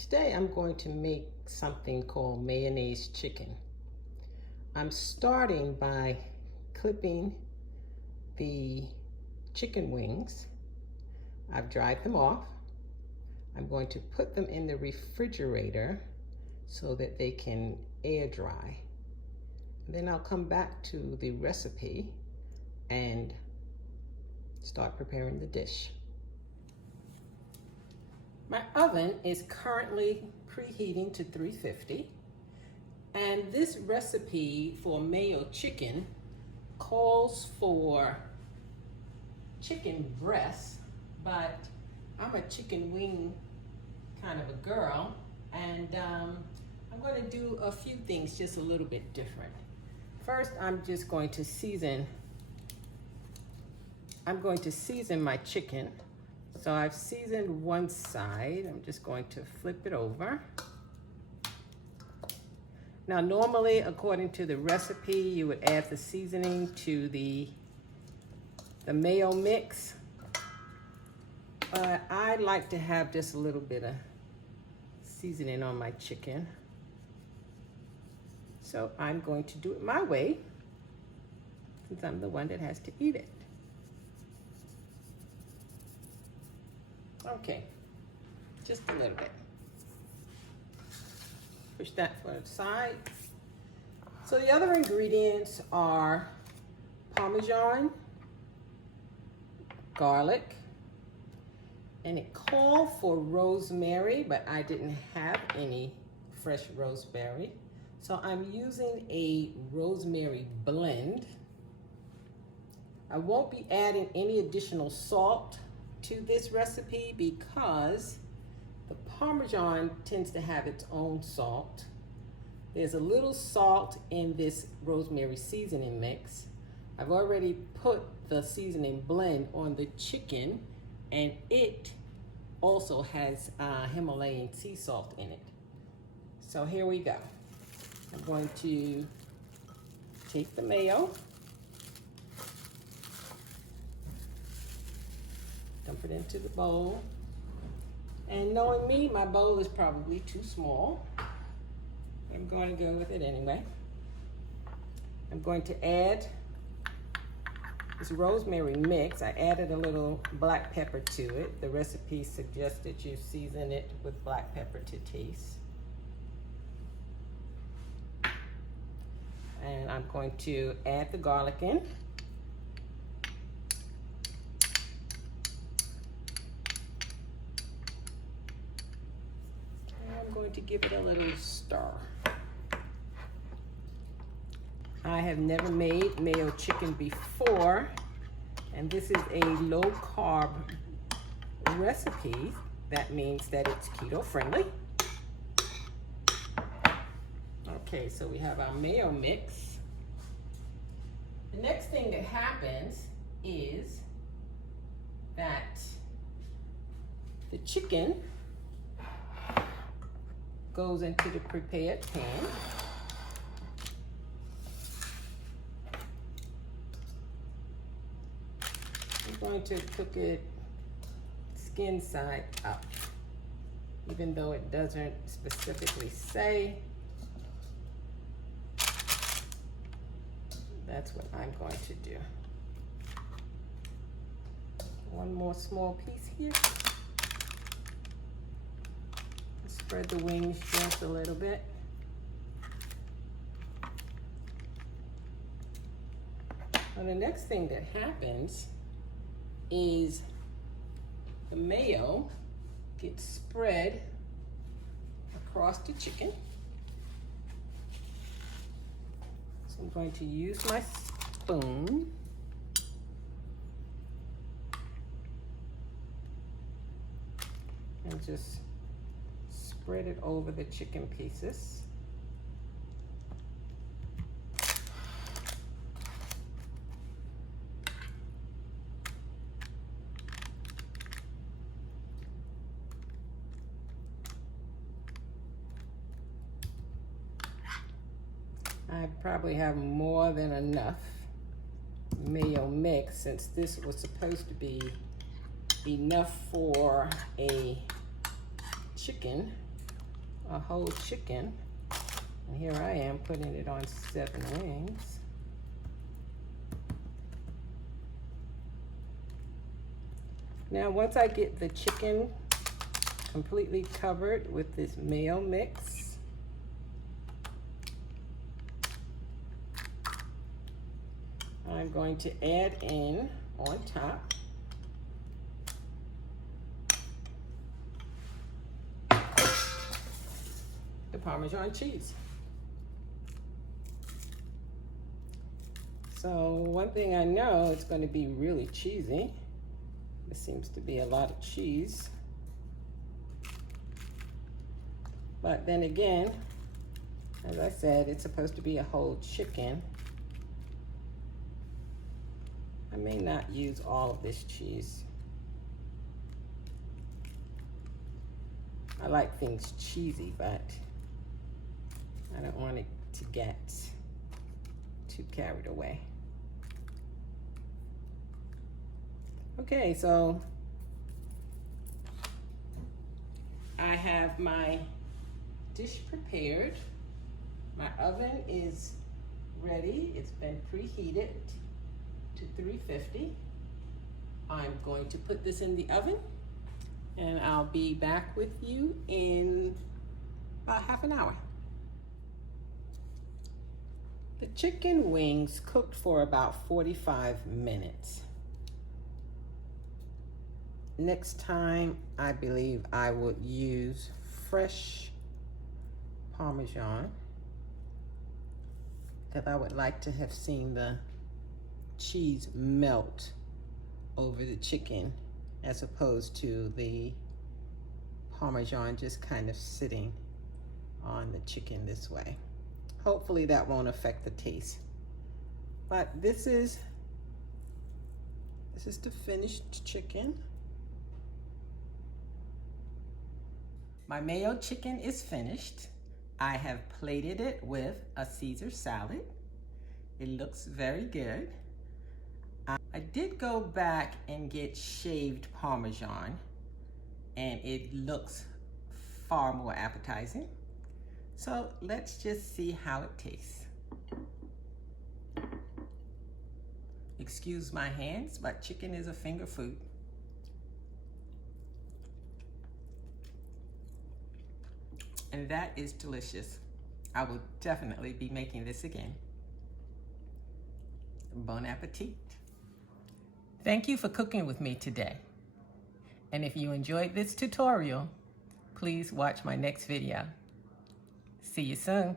Today I'm going to make something called mayonnaise chicken. I'm starting by clipping the chicken wings. I've dried them off. I'm going to put them in the refrigerator so that they can air dry. Then I'll come back to the recipe and start preparing the dish. My oven is currently preheating to 350, and this recipe for mayo chicken calls for chicken breast, but I'm a chicken wing kind of a girl, and I'm going to do a few things just a little bit different. First, I'm going to season my chicken. So I've seasoned one side. I'm just going to flip it over. Now, normally, according to the recipe, you would add the seasoning to the mayo mix. But I like to have just a little bit of seasoning on my chicken. So I'm going to do it my way, since I'm the one that has to eat it. Okay, just a little bit. Push that for the side. So the other ingredients are Parmesan, garlic, and it called for rosemary, but I didn't have any fresh rosemary. So I'm using a rosemary blend. I won't be adding any additional salt to this recipe because the Parmesan tends to have its own salt. There's a little salt in this rosemary seasoning mix. I've already put the seasoning blend on the chicken, and it also has Himalayan sea salt in it. So here we go. I'm going to take the mayo, dump it into the bowl. And knowing me, my bowl is probably too small. I'm going to go with it anyway. I'm going to add this rosemary mix. I added a little black pepper to it. The recipe suggests that you season it with black pepper to taste. And I'm going to add the garlic in. And I'm going to give it a little stir. I have never made mayo chicken before, and this is a low-carb recipe. That means that it's keto friendly. Okay, so we have our mayo mix. The next thing that happens is that the chicken goes into the prepared pan. I'm going to cook it skin side up, even though it doesn't specifically say. That's what I'm going to do. One more small piece here. Spread the wings just a little bit. Now the next thing that happens is the mayo gets spread across the chicken. I'm going to use my spoon and just spread it over the chicken pieces. I probably have more than enough mayo mix, since this was supposed to be enough for a chicken. a whole chicken. And here I am putting it on 7 wings. Now, once I get the chicken completely covered with this mayo mix, I'm going to add in on top the Parmesan cheese. So one thing I know, it's going to be really cheesy. This seems to be a lot of cheese. But then again, as I said, it's supposed to be a whole chicken. I may not use all of this cheese. I like things cheesy, but I don't want it to get too carried away. Okay, so I have my dish prepared. My oven is ready. It's been preheated to 350. I'm going to put this in the oven and I'll be back with you in about half an hour. The chicken wings cooked for about 45 minutes. Next time, I believe I would use fresh Parmesan, because I would like to have seen the cheese melt over the chicken as opposed to the Parmesan just kind of sitting on the chicken this way. Hopefully that won't affect the taste. But this is the finished chicken. My mayo chicken is finished. I have plated it with a Caesar salad. It looks very good. I did go back and get shaved Parmesan, and it looks far more appetizing. So let's just see how it tastes. Excuse my hands, but chicken is a finger food. And that is delicious. I will definitely be making this again. Bon appetit. Thank you for cooking with me today. And if you enjoyed this tutorial, please watch my next video. See you soon.